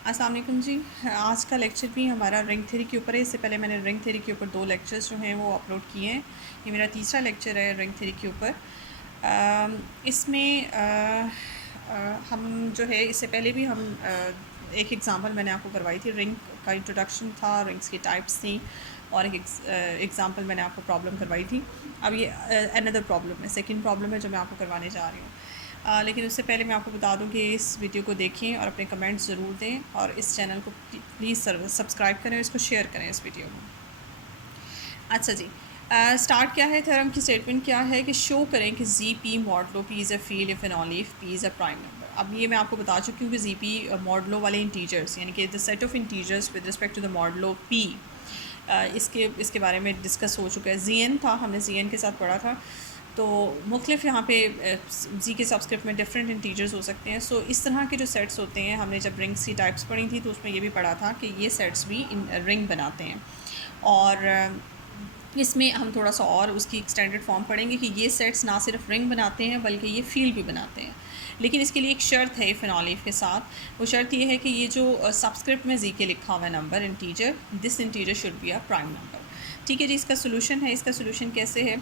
अस्सलाम वालेकुम जी। आज का लेक्चर भी हमारा रिंग थ्योरी के ऊपर है। इससे पहले मैंने रिंग थ्योरी के ऊपर 2 लेक्चर्स जो हैं वो अपलोड किए हैं। ये मेरा तीसरा लेक्चर है रिंग थ्योरी के ऊपर। इसमें हम जो है इससे पहले भी हम एक एग्ज़ाम्पल मैंने आपको करवाई थी। रिंग का इंट्रोडक्शन था, रिंग्स की टाइप्स थी और एक एग्ज़ाम्पल मैंने आपको प्रॉब्लम करवाई थी। अब ये अनदर प्रॉब्लम है, सेकंड प्रॉब्लम है जो मैं आपको करवाने जा रही हूँ। लेकिन उससे पहले मैं आपको बता दूं कि इस वीडियो को देखें और अपने कमेंट्स ज़रूर दें और इस चैनल को प्लीज़ सब्सक्राइब करें और इसको शेयर करें इस वीडियो को। अच्छा जी, स्टार्ट क्या है, थ्योरम की स्टेटमेंट क्या है कि शो करें कि G P modulo P is a field if and only if P is a prime number. अब ये मैं आपको बता चुकी हूँ कि जी पी मॉडलो वाले इंटीजर्स यानी कि the set of integers with respect to the modulo P, इसके बारे में डिस्कस हो चुका है। जी एन था, हमने जी एन के साथ पढ़ा था। तो मुख्तलिफ यहाँ पे जी के सबस्क्रिप्ट में डिफरेंट इंटीजर्स हो सकते हैं। सो इस तरह के जो सेट्स होते हैं, हमने जब रिंग्स की टाइप्स पढ़ी थी तो उसमें ये भी पढ़ा था कि ये सेट्स भी रिंग बनाते हैं। और इसमें हम थोड़ा सा और उसकी एक्सटेंडेड फॉर्म पढ़ेंगे कि ये सेट्स ना सिर्फ रिंग बनाते हैं बल्कि ये फील्ड भी बनाते हैं। लेकिन इसके लिए एक शर्त है इफ़ एंड ओनली इफ के साथ। वो शर्त ये है कि ये जो सबस्क्रिप्ट में जी के लिखा हुआ number integer, this integer should be a prime number. ठीक है जी, इसका सोल्यूशन है। इसका सोल्यूशन कैसे है?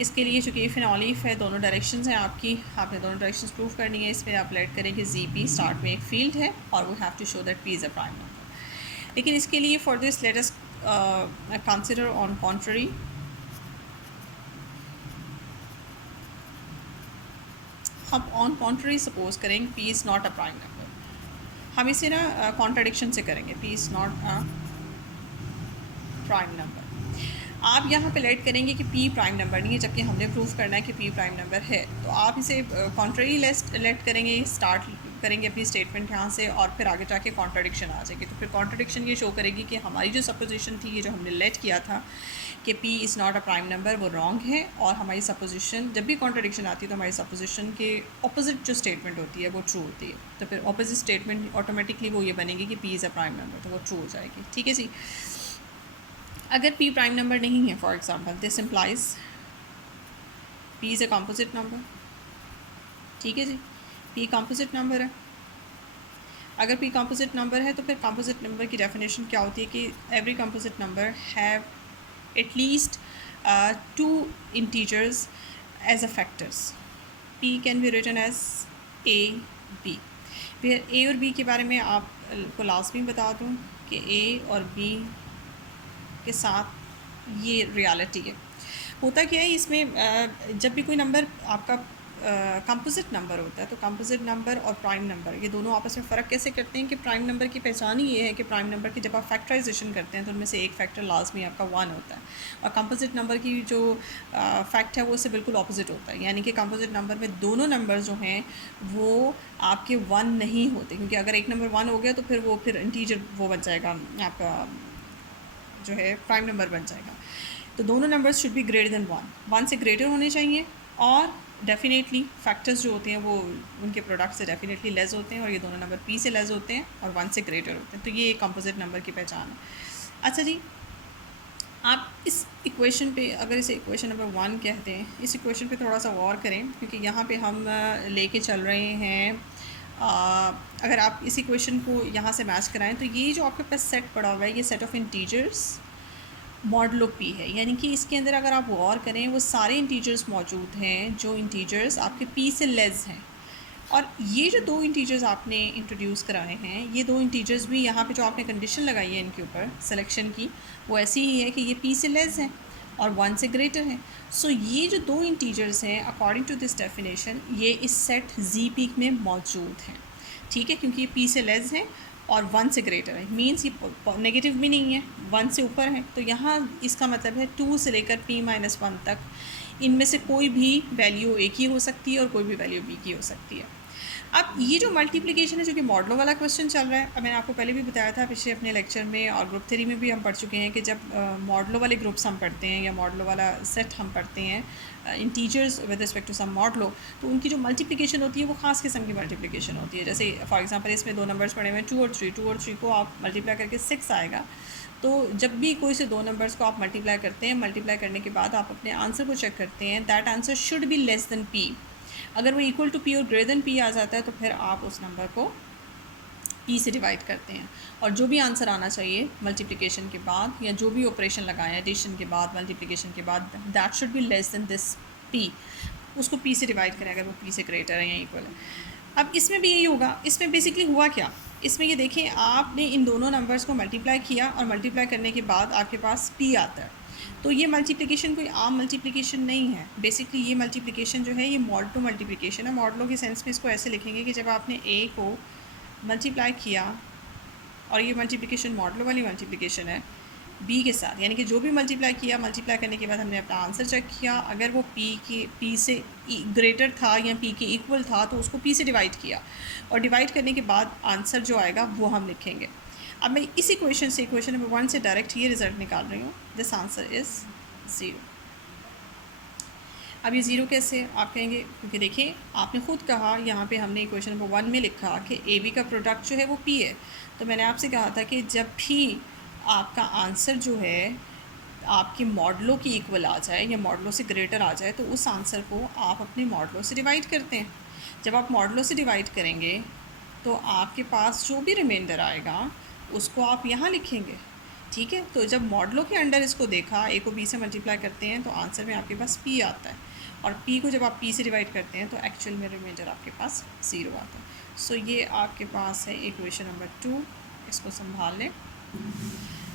इसके लिए चूँकि इफ़ एंड ओनली इफ है, दोनों डायरेक्शंस हैं आपकी, आपने दोनों डायरेक्शंस प्रूव करनी है। इसमें आप लेट करें कि जी पी स्टार्ट में एक फील्ड है और we have to show that p is a prime number. लेकिन इसके लिए for this let us consider on contrary. अब ऑन कॉन्ट्ररी सपोज करें p is not a prime number. हम इसे ना कॉन्ट्राडिक्शन से करेंगे, p is not a prime number. आप यहाँ पे लेट करेंगे कि पी प्राइम नंबर नहीं है, जबकि हमने प्रूफ करना है कि पी प्राइम नंबर है। तो आप इसे कॉन्ट्ररी लेट करेंगे, स्टार्ट करेंगे अपनी स्टेटमेंट यहाँ से और फिर आगे जाके कॉन्ट्राडिक्शन आ जाएगी। तो फिर कॉन्ट्राडिक्शन ये शो करेगी कि हमारी जो सपोजिशन थी, ये जो हमने लेट किया था कि P is not a prime number, वो रॉन्ग है। और हमारी सपोजिशन, जब भी कॉन्ट्राडिक्शन आती है तो हमारी सपोजिशन के ऑपोजिट जो स्टेटमेंट होती है वो ट्रू होती है। तो फिर ऑपोजिट स्टेटमेंट ऑटोमेटिकली वो ये बनेगी कि P is a prime number, तो वो ट्रू हो जाएगी। ठीक है जी। अगर p प्राइम नंबर नहीं है, for example this implies p is a composite number. ठीक है जी, p कंपोजिट नंबर है। अगर p कंपोजिट नंबर है तो फिर कंपोजिट नंबर की डेफिनेशन क्या होती है कि every composite number have at least two integers as a factors. p can be written as a b। फिर a और b के बारे में आपको लाजमी बता दूँ कि a और b के साथ ये रियलिटी है। होता क्या है इसमें, जब भी कोई नंबर आपका कंपोजिट नंबर होता है तो कंपोजिट नंबर और प्राइम नंबर ये दोनों आपस में फ़र्क कैसे करते हैं कि प्राइम नंबर की पहचान ही ये है कि प्राइम नंबर की जब आप फैक्टराइजेशन करते हैं तो उनमें से एक फैक्टर लाजमी आपका 1 होता है। और कंपोजिट नंबर की जो फैक्ट है वो उससे बिल्कुल ऑपोजिट होता है, यानी कि कंपोजिट नंबर में दोनों नंबर जो हैं वो आपके 1 नहीं होते, क्योंकि अगर एक नंबर 1 हो गया तो फिर इंटीजर वो बन जाएगा आपका, जो है प्राइम नंबर बन जाएगा। तो दोनों numbers should be greater than 1 से ग्रेटर होने चाहिए। और डेफिनेटली फैक्टर्स जो होते हैं वो उनके प्रोडक्ट से डेफिनेटली लेस होते हैं और ये दोनों नंबर p से लेस होते हैं और 1 से ग्रेटर होते हैं। तो ये एक कंपोजिट नंबर की पहचान है। अच्छा जी, आप इस इक्वेशन पे, अगर इसे इक्वेशन नंबर 1 कहते हैं, इस इक्वेशन पे थोड़ा सा गौर करें क्योंकि यहाँ पे हम लेके चल रहे हैं। अगर आप इस इक्वेशन को यहाँ से मैच कराएं तो ये जो आपके पास सेट पड़ा हुआ है, ये set of integers modulo P है, यानी कि इसके अंदर अगर आप गौर करें वो सारे इंटीजर्स मौजूद हैं जो इंटीजर्स आपके पी से लेस हैं। और ये जो दो इंटीजर्स आपने इंट्रोड्यूस कराए हैं, ये दो इंटीजर्स भी यहाँ पे जो आपने कंडीशन लगाई है इनके ऊपर सिलेक्शन की, वो ऐसी ही है कि ये पी से लेस हैं और 1 से ग्रेटर हैं। सो ये जो दो इंटीजर्स हैं अकॉर्डिंग टू दिस डेफिनेशन ये इस सेट जी पी में मौजूद हैं। ठीक है, क्योंकि ये पी से लेस हैं और 1 से ग्रेटर है, मीन्स ये नेगेटिव भी नहीं है, 1 से ऊपर है। तो यहाँ इसका मतलब है 2 से लेकर p-1 तक इनमें से कोई भी वैल्यू ए की हो सकती है और कोई भी वैल्यू बी की हो सकती है। अब ये जो मल्टीप्लिकेशन है, जो कि मॉडलो वाला क्वेश्चन चल रहा है, अब मैंने आपको पहले भी बताया था पिछले अपने लेक्चर में और ग्रुप थ्योरी में भी हम पढ़ चुके हैं कि जब मॉडलो वाले ग्रुप्स हम पढ़ते हैं या मॉडलो वाला सेट हम पढ़ते हैं integers with respect to some modulo, तो उनकी जो मल्टीप्लिकेशन होती है वो ख़ास किस्म की मल्टीप्लिकेशन होती है। जैसे फॉर एग्जांपल इसमें दो नंबर्स पड़े हुए हैं 2 और 3 को आप मल्टीप्लाई करके 6 आएगा। तो जब भी कोई से दो नंबर्स को आप मल्टीप्लाई करते हैं, मल्टीप्लाई करने के बाद आप अपने आंसर को चेक करते हैं, that answer should be less than P. अगर वो इक्वल टू पी और ग्रेटर देन पी आ जाता है तो फिर आप उस नंबर को पी से डिवाइड करते हैं, और जो भी आंसर आना चाहिए मल्टीप्लिकेशन के बाद या जो भी ऑपरेशन लगाएं एडिशन के बाद मल्टीप्लिकेशन के बाद, that should be less than this P, उसको पी से डिवाइड करें अगर वो पी से ग्रेटर है या इक्वल है। अब इसमें भी यही होगा। इसमें बेसिकली हुआ क्या, इसमें ये देखें, आपने इन दोनों नंबर्स को मल्टीप्लाई किया और मल्टीप्लाई करने के बाद आपके पास पी आता है। तो ये मल्टीप्लिकेशन कोई आम मल्टीप्लिकेशन नहीं है। बेसिकली ये मल्टीप्लिकेशन जो है ये मॉडलो मल्टीप्लिकेशन है। मॉडलो के सेंस में इसको ऐसे लिखेंगे कि जब आपने ए को मल्टीप्लाई किया, और ये मल्टीप्लिकेशन मॉडलो वाली मल्टीप्लिकेशन है बी के साथ, यानी कि जो भी मल्टीप्लाई किया, मल्टीप्लाई करने के बाद हमने अपना आंसर चेक किया, अगर वो पी से ग्रेटर था या पी के इक्वल था तो उसको पी से डिवाइड किया, और डिवाइड करने के बाद आंसर जो आएगा वो हम लिखेंगे। अब मैं इस इक्वेशन से, इक्वेशन नंबर 1 से डायरेक्ट ये रिज़ल्ट निकाल रही हूँ, दिस आंसर इज़ 0। अब ये ज़ीरो कैसे आप कहेंगे, क्योंकि देखिए आपने ख़ुद कहा, यहाँ पे हमने इक्वेशन नंबर 1 में लिखा कि ए बी का प्रोडक्ट जो है वो पी है। तो मैंने आपसे कहा था कि जब भी आपका आंसर जो है आपके मॉडलों की इक्वल आ जाए या मॉडलों से ग्रेटर आ जाए, तो उस आंसर को आप अपने मॉडलों से डिवाइड करते हैं। जब आप मॉडलों से डिवाइड करेंगे तो आपके पास जो भी रिमाइंडर आएगा उसको आप यहाँ लिखेंगे, ठीक है। तो जब मॉडलों के अंडर इसको देखा, ए को बी से मल्टीप्लाई करते हैं तो आंसर में आपके पास पी आता है, और पी को जब आप पी से डिवाइड करते हैं तो एक्चुअल में रिमाइंडर आपके पास 0 आता है। सो ये आपके पास है इक्वेशन नंबर 2, इसको संभाल लें।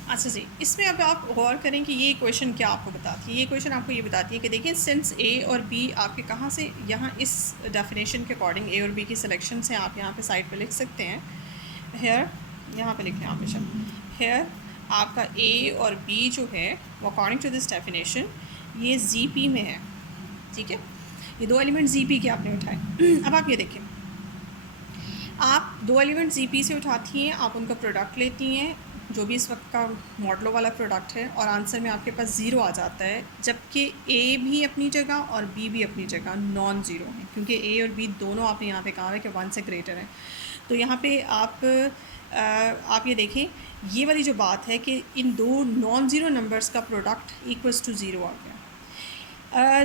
अच्छा जी, इसमें अब आप गौर करें कि ये इक्वेशन क्या आपको बताती है। ये इक्वेशन आपको ये बताती है कि देखिए, सिंस ए और बी आपके कहाँ से, यहाँ इस डेफिनेशन के अकॉर्डिंग ए और बी की सिलेक्शन से आप यहाँ पे साइड पे लिख सकते हैं, हेयर, यहाँ पे लिखें आप हमेशा, हेयर आपका ए और बी जो है वो अकॉर्डिंग टू दिस डेफिनेशन ये जी पी में है, ठीक है। ये दो एलिमेंट जी पी के आपने उठाए। अब आप ये देखें, आप दो एलिमेंट जी पी से उठाती हैं, आप उनका प्रोडक्ट लेती हैं जो भी इस वक्त का मॉडलों वाला प्रोडक्ट है, और आंसर में आपके पास 0 आ जाता है, जबकि ए भी अपनी जगह और बी भी अपनी जगह नॉन ज़ीरो है, क्योंकि ए और बी दोनों आपने यहाँ पे कहा है कि 1 से ग्रेटर है। तो यहाँ पे आप ये देखें, ये वाली जो बात है कि इन दो नॉन ज़ीरो नंबर्स का प्रोडक्ट इक्वल्स टू 0 आ गया।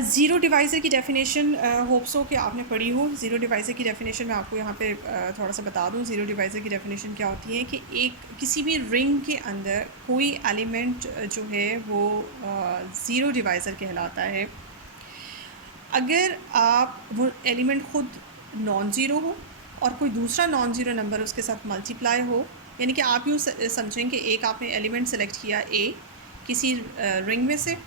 ज़ीरो डिवाइज़र की डेफिनेशन होप्स हो कि आपने पढ़ी हो। ज़ीरो डिवाइज़र की डेफिनेशन मैं आपको यहाँ पे थोड़ा सा बता दूँ। ज़ीरो डिवाइज़र की डेफिनेशन क्या होती है कि एक किसी भी रिंग के अंदर कोई एलिमेंट जो है वो ज़ीरो डिवाइज़र कहलाता है अगर आप वो एलिमेंट ख़ुद नॉन ज़ीरो हो और कोई दूसरा नॉन ज़ीरो नंबर उसके साथ मल्टीप्लाई हो। यानी कि आप यूँ समझें कि एक आपने एलिमेंट सेलेक्ट किया ए किसी रिंग में से,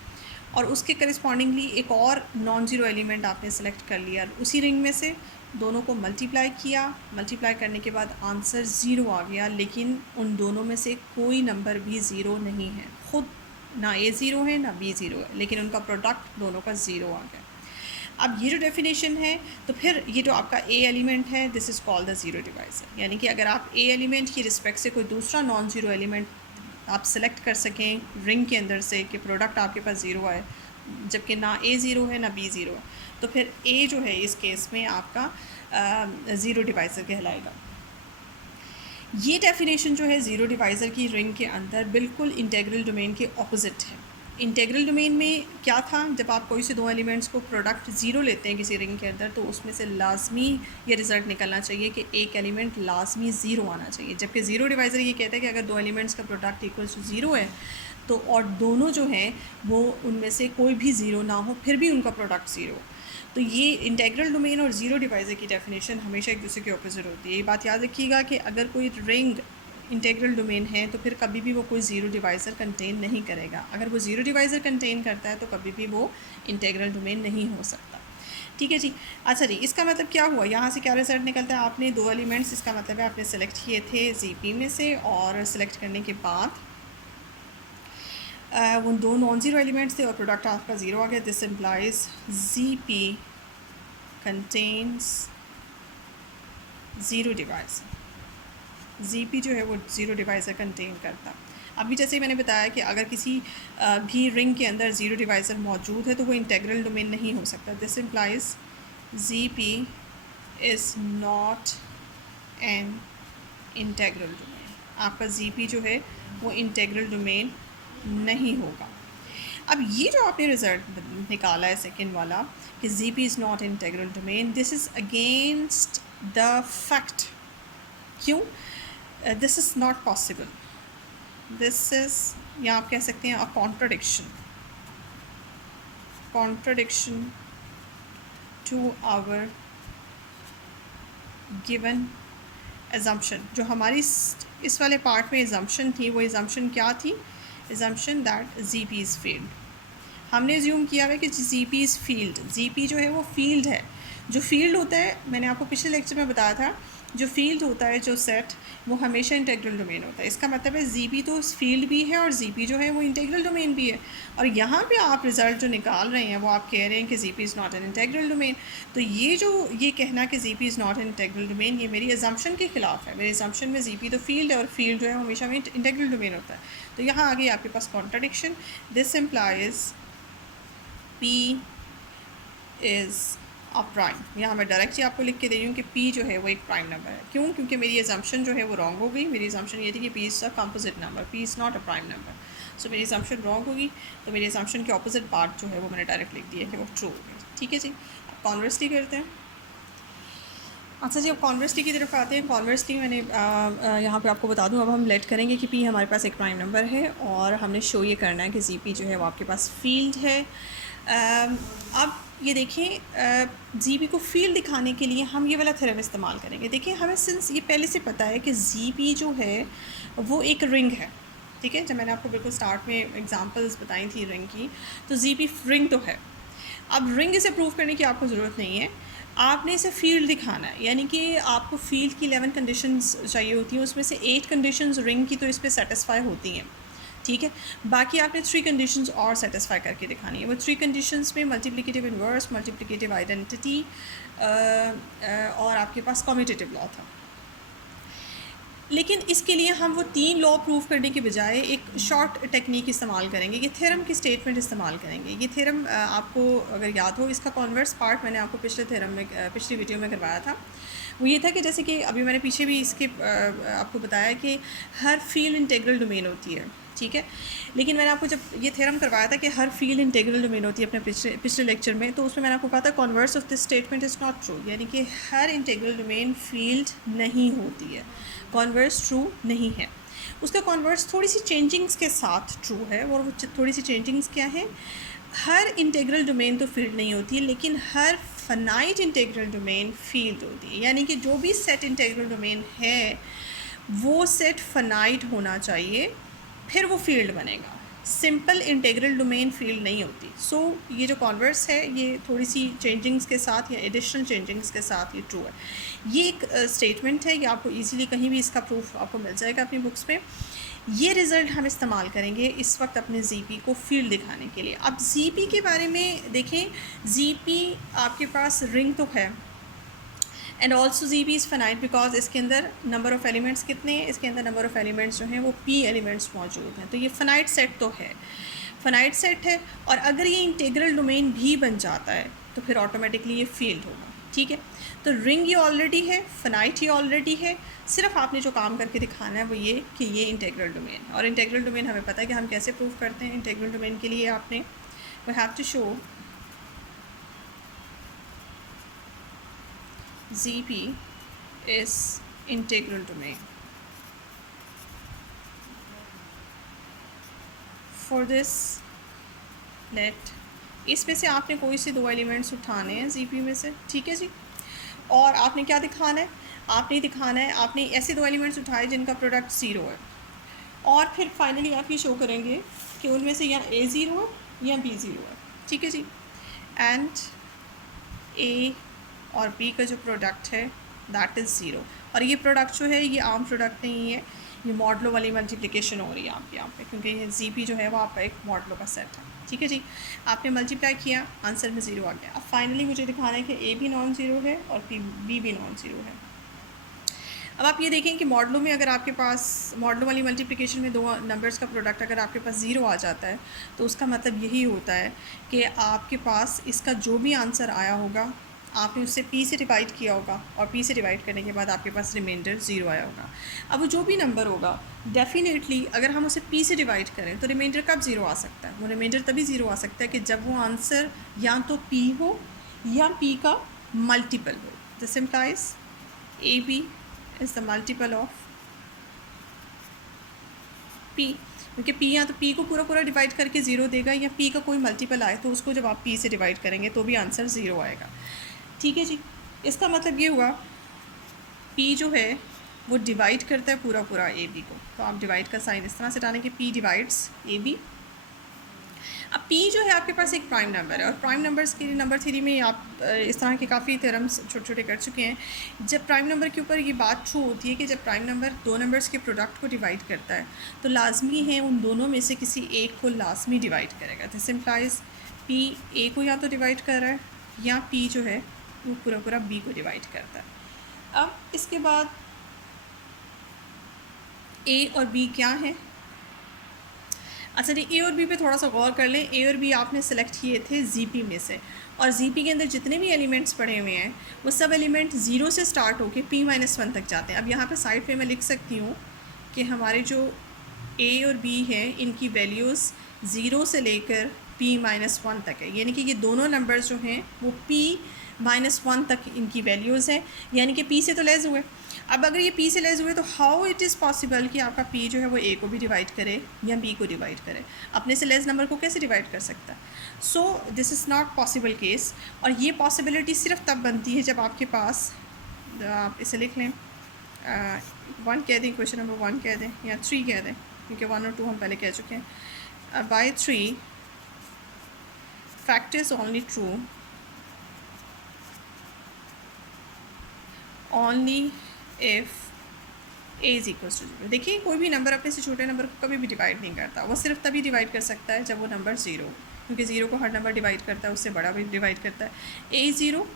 और उसके करस्पॉन्डिंगली एक और नॉन ज़ीरो एलिमेंट आपने सेलेक्ट कर लिया उसी रिंग में से, दोनों को मल्टीप्लाई किया, मल्टीप्लाई करने के बाद आंसर 0 आ गया, लेकिन उन दोनों में से कोई नंबर भी 0 नहीं है, ख़ुद ना ए 0 है ना बी 0 है, लेकिन उनका प्रोडक्ट दोनों का 0 आ गया। अब ये जो डेफिनेशन है, तो फिर ये जो आपका ए एलिमेंट है, this is called the zero divisor. यानी कि अगर आप ए एलिमेंट की रिस्पेक्ट से कोई दूसरा नॉन ज़ीरो एलिमेंट आप सेलेक्ट कर सकें रिंग के अंदर से कि प्रोडक्ट आपके पास 0 आए, जबकि ना ए 0 है ना बी 0 है, तो फिर ए जो है इस केस में आपका ज़ीरो डिवाइज़र कहलाएगा। ये डेफिनेशन जो है ज़ीरो डिवाइज़र की रिंग के अंदर बिल्कुल इंटेग्रल डोमेन के ऑपोजिट है। इंटेग्रल डोमेन में क्या था, जब आप कोई से दो एलिमेंट्स को प्रोडक्ट 0 लेते हैं किसी रिंग के अंदर, तो उसमें से लाजमी ये रिज़ल्ट निकलना चाहिए कि एक एलिमेंट लाजमी 0 आना चाहिए। जबकि ज़ीरो डिवाइज़र ये कहता है कि अगर दो एलिमेंट्स का प्रोडक्ट इक्वल टू 0 है तो और दोनों जो हैं वो उनमें से कोई भी 0 ना हो, फिर भी उनका प्रोडक्ट 0। तो ये इंटेग्रल डोमेन और ज़ीरो डिवाइज़र की डेफिनेशन हमेशा एक दूसरे के ऑपोजिट होती है। ये बात याद रखिएगा कि अगर कोई रिंग इंटेग्रल डोमेन है तो फिर कभी भी वो कोई ज़ीरो डिवाइज़र कंटेन नहीं करेगा। अगर वो ज़ीरो डिवाइज़र कंटेन करता है तो कभी भी वो इंटेग्रल डोमेन नहीं हो सकता। ठीक है जी। अच्छा जी, इसका मतलब क्या हुआ, यहाँ से क्या रिजल्ट निकलता है, आपने दो एलिमेंट्स, इसका मतलब है आपने सेलेक्ट किए थे जीपी में से, और सेलेक्ट करने के बाद वो दो नॉन ज़ीरो एलिमेंट्स थे और प्रोडक्ट आपका 0 आ गया। This implies GP contains zero divisor. GP जो है वो ज़ीरो डिवाइज़र कंटेन करता। अभी जैसे ही मैंने बताया कि अगर किसी भी रिंग के अंदर ज़ीरो डिवाइज़र मौजूद है तो वो इंटेग्रल डोमेन नहीं हो सकता। This implies GP is not an integral domain. आपका जीपी जो है वो इंटेग्रल डोमेन नहीं होगा। अब ये जो आपने रिज़ल्ट निकाला है सेकेंड वाला कि GP is not integral domain, this is against the fact. क्यों? This is not possible, this is, या आप कह सकते हैं a contradiction to our given assumption. जो हमारी इस वाले पार्ट में एजम्पशन थी, वो एजम्पशन क्या थी? Assumption that G P is field. हमने एज्यूम किया हुआ है कि G P is field, G P जो है वो फील्ड है। जो फील्ड होता है, मैंने आपको पिछले लेक्चर में बताया था, जो फील्ड होता है, जो सेट, वो हमेशा इंटेग्रल डोमेन होता है। इसका मतलब है जी पी तो फील्ड भी है और जी पी जो है वो इंटेग्रल डोमेन भी है। और यहाँ पे आप रिज़ल्ट जो निकाल रहे हैं वो आप कह रहे हैं कि G P is not an integral domain. तो ये कहना कि G P is not an integral domain, ये मेरी एजम्पशन के ख़िलाफ़ है। मेरी एजम्पशन में जी पी तो फील्ड है और फील्ड जो है हमेशा में इंटेग्रल डोमेन होता है। तो यहाँ आ गई आपके पास contradiction. This implies P is a prime. यहाँ मैं डायरेक्टली आपको लिख के दे रही हूँ कि P जो है वो एक प्राइम नंबर है। क्यों? क्योंकि मेरी एजम्पशन जो है वो रॉन्ग हो गई। मेरी एजम्पशन ये थी कि P is a composite number, P is not a prime number. So मेरी एजम्पशन रॉन्ग होगी, तो मेरी एजम्पशन के ऑपोजिट पार्ट जो है वो मैंने डायरेक्ट लिख दिया कि वो ट्रू हो गई। ठीक है जी, अब कॉन्वर्सली करते हैं। अच्छा जी, अब कॉन्वर्सली की तरफ आते हैं। कॉन्वर्सली मैंने यहाँ पे आपको बता दूँ, अब हम लेट करेंगे कि P हमारे पास एक प्राइम नंबर है और हमने शो ये करना है कि जी पी जो है वो आपके पास फील्ड है। अब ये देखें, जी पी को फील्ड दिखाने के लिए हम ये वाला थ्योरम इस्तेमाल करेंगे। देखिए, हमें सिंस ये पहले से पता है कि जी पी जो है वो एक रिंग है। ठीक है, जब मैंने आपको बिल्कुल स्टार्ट में एग्जांपल्स बताई थी रिंग की, तो जी पी रिंग तो है। अब रिंग इसे प्रूव करने की आपको ज़रूरत नहीं है, आपने इसे फील्ड दिखाना है। यानी कि आपको फील्ड की 11 कंडीशंस चाहिए होती हैं, उसमें से 8 कंडीशंस रिंग की तो इस पर सेटिस्फाई होती हैं। ठीक है, बाकी आपने 3 कंडीशंस और सेटिस्फाई करके दिखानी है। वो 3 कंडीशंस में मल्टीप्लिकेटिव इन्वर्स, मल्टीप्लिकेटिव आइडेंटिटी और आपके पास कम्यूटेटिव लॉ था। लेकिन इसके लिए हम वो 3 लॉ प्रूव करने के बजाय एक शॉर्ट टेक्निक इस्तेमाल करेंगे, ये थ्योरम की स्टेटमेंट इस्तेमाल करेंगे। ये थ्योरम आपको अगर याद हो, इसका कॉन्वर्स पार्ट मैंने आपको पिछले थ्योरम में पिछली वीडियो में करवाया था। वो ये था कि जैसे कि अभी मैंने पीछे भी इसके आपको बताया कि हर फील्ड इंटेग्रल डोमेन होती है। ठीक है, लेकिन मैंने आपको जब ये थ्योरम करवाया था कि हर फील्ड इंटेग्रल डोमेन होती है अपने पिछले लेक्चर में, तो उसमें मैंने आपको कहा था converse of this statement is not true, यानी कि हर इंटेग्रल डोमेन फील्ड नहीं होती है, कॉन्वर्स ट्रू नहीं है। उसका कॉन्वर्स थोड़ी सी चेंजिंग्स के साथ ट्रू है, और वो थोड़ी सी चेंजिंग्स क्या है? हर इंटेग्रल डोमेन तो फील्ड नहीं होती, लेकिन हर फाइनाइट इंटेग्रल डोमेन फील्ड होती है। यानी कि जो भी सेट इंटेग्रल डोमेन है वो सेट फाइनाइट होना चाहिए, फिर वो फील्ड बनेगा। सिंपल इंटेग्रल डोमेन फील्ड नहीं होती। सो ये जो कॉन्वर्स है ये थोड़ी सी चेंजिंग्स के साथ या एडिशनल चेंजिंग्स के साथ ये ट्रू है। ये एक स्टेटमेंट है, ये आपको इजीली कहीं भी इसका प्रूफ आपको मिल जाएगा अपनी बुक्स पे। ये रिज़ल्ट हम इस्तेमाल करेंगे इस वक्त अपने जीपी को फील्ड दिखाने के लिए। अब जीपी के बारे में देखें, जीपी आपके पास रिंग तो है, and also G P is finite because इसके अंदर नंबर ऑफ़ एलिमेंट्स कितने हैं? इसके अंदर नंबर ऑफ़ एलिमेंट्स जो हैं वो p एलिमेंट्स मौजूद हैं। तो ये फाइनाइट सेट तो है, फाइनाइट सेट है। और अगर ये इंटीग्रल डोमेन भी बन जाता है तो फिर ऑटोमेटिकली ये फील्ड होगा। ठीक है, तो रिंग ये ऑलरेडी है, फाइनाइट ये ऑलरेडी है, सिर्फ आपने जो काम करके दिखाना है वो ये कि ये इंटीग्रल डोमेन है। और इंटीग्रल डोमेन हमें पता है कि हम कैसे प्रूव करते हैं। इंटीग्रल डोमेन के लिए आपने we have to show ZP is integral domain. For this, let इसमें से आपने कोई से 2 एलिमेंट्स उठाने हैं ZP में से। ठीक है जी, और आपने क्या दिखाना है? आपने दिखाना है, आपने ऐसे 2 एलिमेंट्स उठाए जिनका प्रोडक्ट 0 है, और फिर फाइनली आप ये शो करेंगे कि उनमें से या A 0 है या B 0 है। ठीक है जी, एंड A और B का जो प्रोडक्ट है दैट इज़ 0। और ये प्रोडक्ट जो है ये आम प्रोडक्ट नहीं है, ये मॉडलों वाली मल्टीप्लिकेशन हो रही है आपके यहाँ पे, क्योंकि ये जीपी जो है वो आपका एक मॉडलों का सेट है। ठीक है जी, आपने मल्टीप्लाई किया, आंसर में 0 आ गया। अब फाइनली मुझे दिखाना है कि ए भी नॉन ज़ीरो है और बी भी नॉन ज़ीरो है। अब आप ये देखें कि मॉडलों में अगर आपके पास मॉडलों वाली मल्टीप्लिकेशन में 2 नंबर्स का प्रोडक्ट अगर आपके पास 0 आ जाता है तो उसका मतलब यही होता है कि आपके पास इसका जो भी आंसर आया होगा आपने उससे p से डिवाइड किया होगा, और p से डिवाइड करने के बाद आपके पास रिमाइंडर 0 आया होगा। अब वो जो भी नंबर होगा डेफिनेटली अगर हम उसे p से डिवाइड करें तो रिमाइंडर कब 0 आ सकता है? वो रिमाइंडर तभी 0 आ सकता है कि जब वो आंसर या तो p हो या p का मल्टीपल हो। This implies AB is the multiple of P, क्योंकि पी या तो पी को पूरा पूरा डिवाइड करके ज़ीरो देगा, या पी का कोई मल्टीपल आए तो उसको जब आप पी से डिवाइड करेंगे तो भी आंसर ज़ीरो आएगा। ठीक है जी, इसका मतलब ये हुआ पी जो है वो डिवाइड करता है पूरा पूरा ए बी को। तो आप डिवाइड का साइन इस तरह से डालेंगे, पी डिवाइड्स ए बी। अब पी जो है आपके पास एक प्राइम नंबर है, और प्राइम नंबर्स की नंबर थ्योरी में आप इस तरह के काफ़ी थ्योरम्स छोटे छोटे कर चुके हैं। जब प्राइम नंबर के ऊपर ये बात ट्रू होती है कि जब प्राइम नंबर दो नंबर्स के प्रोडक्ट को डिवाइड करता है तो लाजमी है उन दोनों में से किसी एक को लाजमी डिवाइड करेगा। दिस इम्प्लाइज पी ए को या तो डिवाइड कर रहा है, या पी जो है वो पूरा पूरा बी को डिवाइड करता है। अब इसके बाद ए और बी क्या है? अच्छा जी, ए और बी पे थोड़ा सा गौर कर लें। ए और बी आपने सेलेक्ट किए थे जीपी में से, और जीपी के अंदर जितने भी एलिमेंट्स पड़े हुए हैं वो सब एलिमेंट ज़ीरो से स्टार्ट होके p-1 तक जाते हैं। अब यहाँ पे साइड पे मैं लिख सकती हूँ कि हमारे जो ए और बी हैं इनकी वैल्यूज़ ज़ीरो से लेकर p-1 तक है, यानी कि ये दोनों नंबर्स जो हैं वो p-1 तक इनकी वैल्यूज़ हैं, यानी कि p से तो लेस हुए। अब अगर ये p से लेस हुए तो हाउ इट इज़ पॉसिबल कि आपका p जो है वो a को भी डिवाइड करे या b को डिवाइड करे? अपने से लेस नंबर को कैसे डिवाइड कर सकता है? So this is not possible case. और ये पॉसिबिलिटी सिर्फ तब बनती है जब आपके पास, आप इसे लिख लें, 1 कह दें, क्वेश्चन नंबर 1 कह दें या 3 कह दें, क्योंकि 1 और 2 हम पहले कह चुके हैं। By 3 fact is only true only if a is equals to zero. देखिए, कोई भी नंबर अपने से छोटे नंबर को कभी भी डिवाइड नहीं करता, वो सिर्फ तभी डिवाइड कर सकता है जब वो नंबर ज़ीरो, क्योंकि ज़ीरो को हर नंबर डिवाइड करता है, उससे बड़ा भी डिवाइड करता है। ए ज़ीरो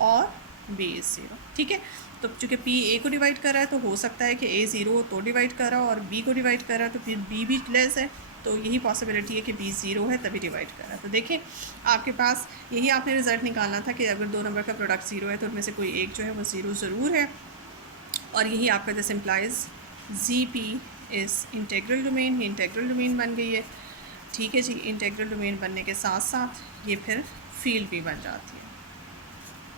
और बी इज़ ज़ीरो। ठीक है, तो चूँकि पी ए को डिवाइड कर रहा है तो हो सकता है कि ए ज़ीरो हो तो डिवाइड कर रहा हो, और बी को डिवाइड कर रहा है तो फिर बी भी लेस है, तो यही पॉसिबिलिटी है कि बी ज़ीरो है तभी डिवाइड कर रहा है। तो देखें, आपके पास यही आपने रिज़ल्ट निकालना था कि अगर दो नंबर का प्रोडक्ट ज़ीरो है तो उनमें से कोई एक जो है वो ज़ीरो ज़रूर है, और यही आपका this implies G P is integral domain. ये इंटेग्रल डोमेन बन गई है। ठीक है जी, इंटेग्रल डोमेन बनने के साथ साथ ये फिर फील्ड भी बन जाती है।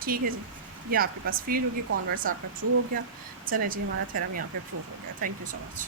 ठीक है जी, ये आपके पास फील्ड होगी, कॉन्वर्स आपका ट्रू हो गया। चलें जी, हमारा थ्योरम यहाँ पे प्रूव हो गया। Thank you so much.